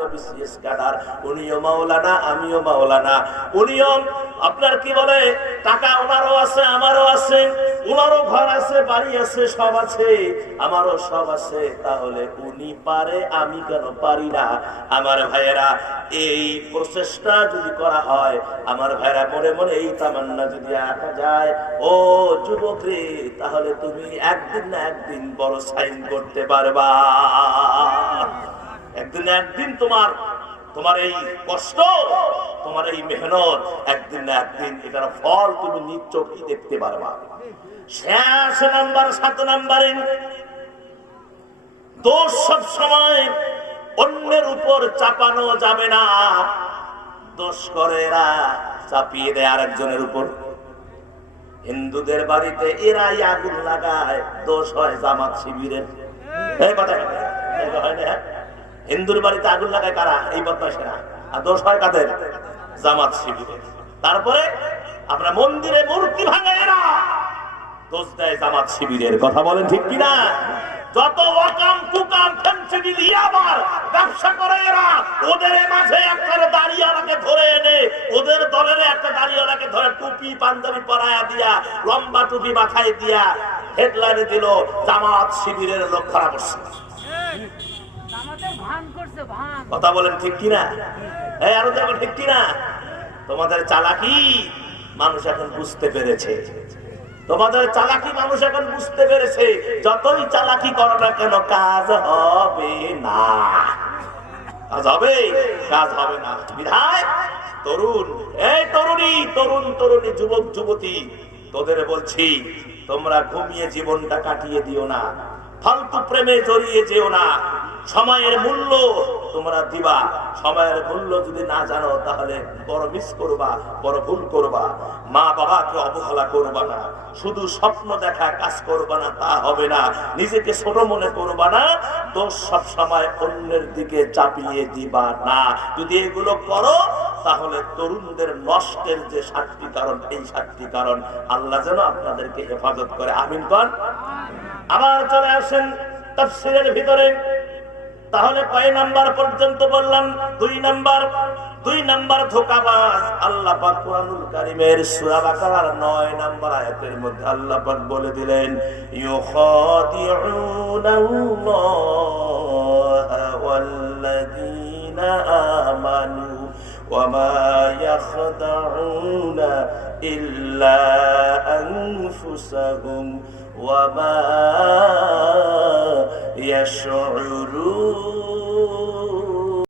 আমিও BCS cadre, উনিও মাওলানা আমিও মাওলানা, উনিও আপনার কি বলে টাকা ওনারও আছে আমারও আছে, ওনারও ঘর আছে বাড়ি আছে সব আছে আমারও সব আছে, তাহলে উনি পারে আমি কেন পারি না? আমার ভাইয়েরা এই প্রচেষ্টা যদি করা হয়, আমার ভাইয়েরা মনে মনে এই তামান্না যদি আঁকা যায়, ও যুবক রে, তাহলে তুমি একদিন না একদিন বড় সাইন করতে পারবা। একদিন না একদিন তোমার এই কষ্ট, তোমার এই মেহনত, একদিন না একদিন এটার ফল তুমি নিজ চোখেই দেখতে পারবা। শেষ নাম্বার 7 নাম্বারে, দোষ সব সময় অন্যের উপর চাপানো যাবে না। দোষ করে এরা চাপিয়ে দেয় আরেকজনের উপর। হিন্দুদের বাড়িতে এরাই আগুন লাগায়, দোষ হয় জামাত শিবিরের। হিন্দুর বাড়িতে আগুন লাগায় কারা? এই বদমাশেরা। আর দোষ হয় কাদের? জামাত শিবিরের। তারপরে আমরা মন্দিরে মূর্তি ভাঙে এরা, দোষ দেয় জামাত শিবিরের। কথা বলেন ঠিক কিনা? যত ওয়াকাম তুকাম ফেন্সিডি ইয়াবার ব্যবসা করে এরা, ওদের মাঝে একটা দাড়িওয়ালাকে ধরে এনে, ওদের দলের একটা দাড়িওয়ালাকে ধরে টুপি পাঞ্জাবি পরায়া দিয়া, লম্বা টুপি মাথায় দিয়া হেডলাইনে দিল জামাত শিবিরের লোক খারাপ করছে। কথা বলেন ঠিক কিনা? এই আরো দেখো ঠিক কিনা? তোমাদের চালাকি মানুষ এখন বুঝতে পেরেছে, তোমাদের চালাকি মানুষ এখন বুঝতে পেরেছে। যতই চালাকি করো না কেন, কাজ হবে না, কাজ হবে, কাজ হবে না। বিধায় তরুণ, এই তরুণী, তরুণ তরুণী, যুবক যুবতী, তোদের বলছি, তোমরা ঘুমিয়ে জীবনটা কাটিয়ে দিও না, ফালতু প্রেমে জড়িয়ে যেও না। সময়ের মূল্য তোমরা দিবা, সময়ের মূল্য যদি না জানো তাহলে বড় মিস করবা, বড় ভুল করবা। মা বাবাকে অবহেলা করবা না, শুধু স্বপ্ন দেখা কাজ করবা না, তা হবে না। নিজেকে ছোট মনে করবা না, দোষ সব সময় অন্যের দিকে চাপিয়ে দিবা না। যদি এগুলো করো তাহলে তরুণদের নষ্টের যে 7টি কারণ, এই 7টি কারণ আল্লাহ যেন আপনাদেরকে হেফাজত করে। আমিন কর। আবার চলে আসেন তাফসীরের ভিতরে। তাহলে কয় নাম্বার পর্যন্ত বললাম? 2 নাম্বার ধোঁকাবাজ। আল্লাহ পাক কুরআনুল কারীমের সূরা বাকারার 9 নাম্বার আয়াতের মধ্যে আল্লাহ পাক বলে দিলেন, ইউখাদিউনাল্লাহা ওয়াল্লাযীনা আমানু ওয়ামা ইয়াখদাউনা ইল্লা আনফুসাহুম ওয়ামা ইয়াশউরুন।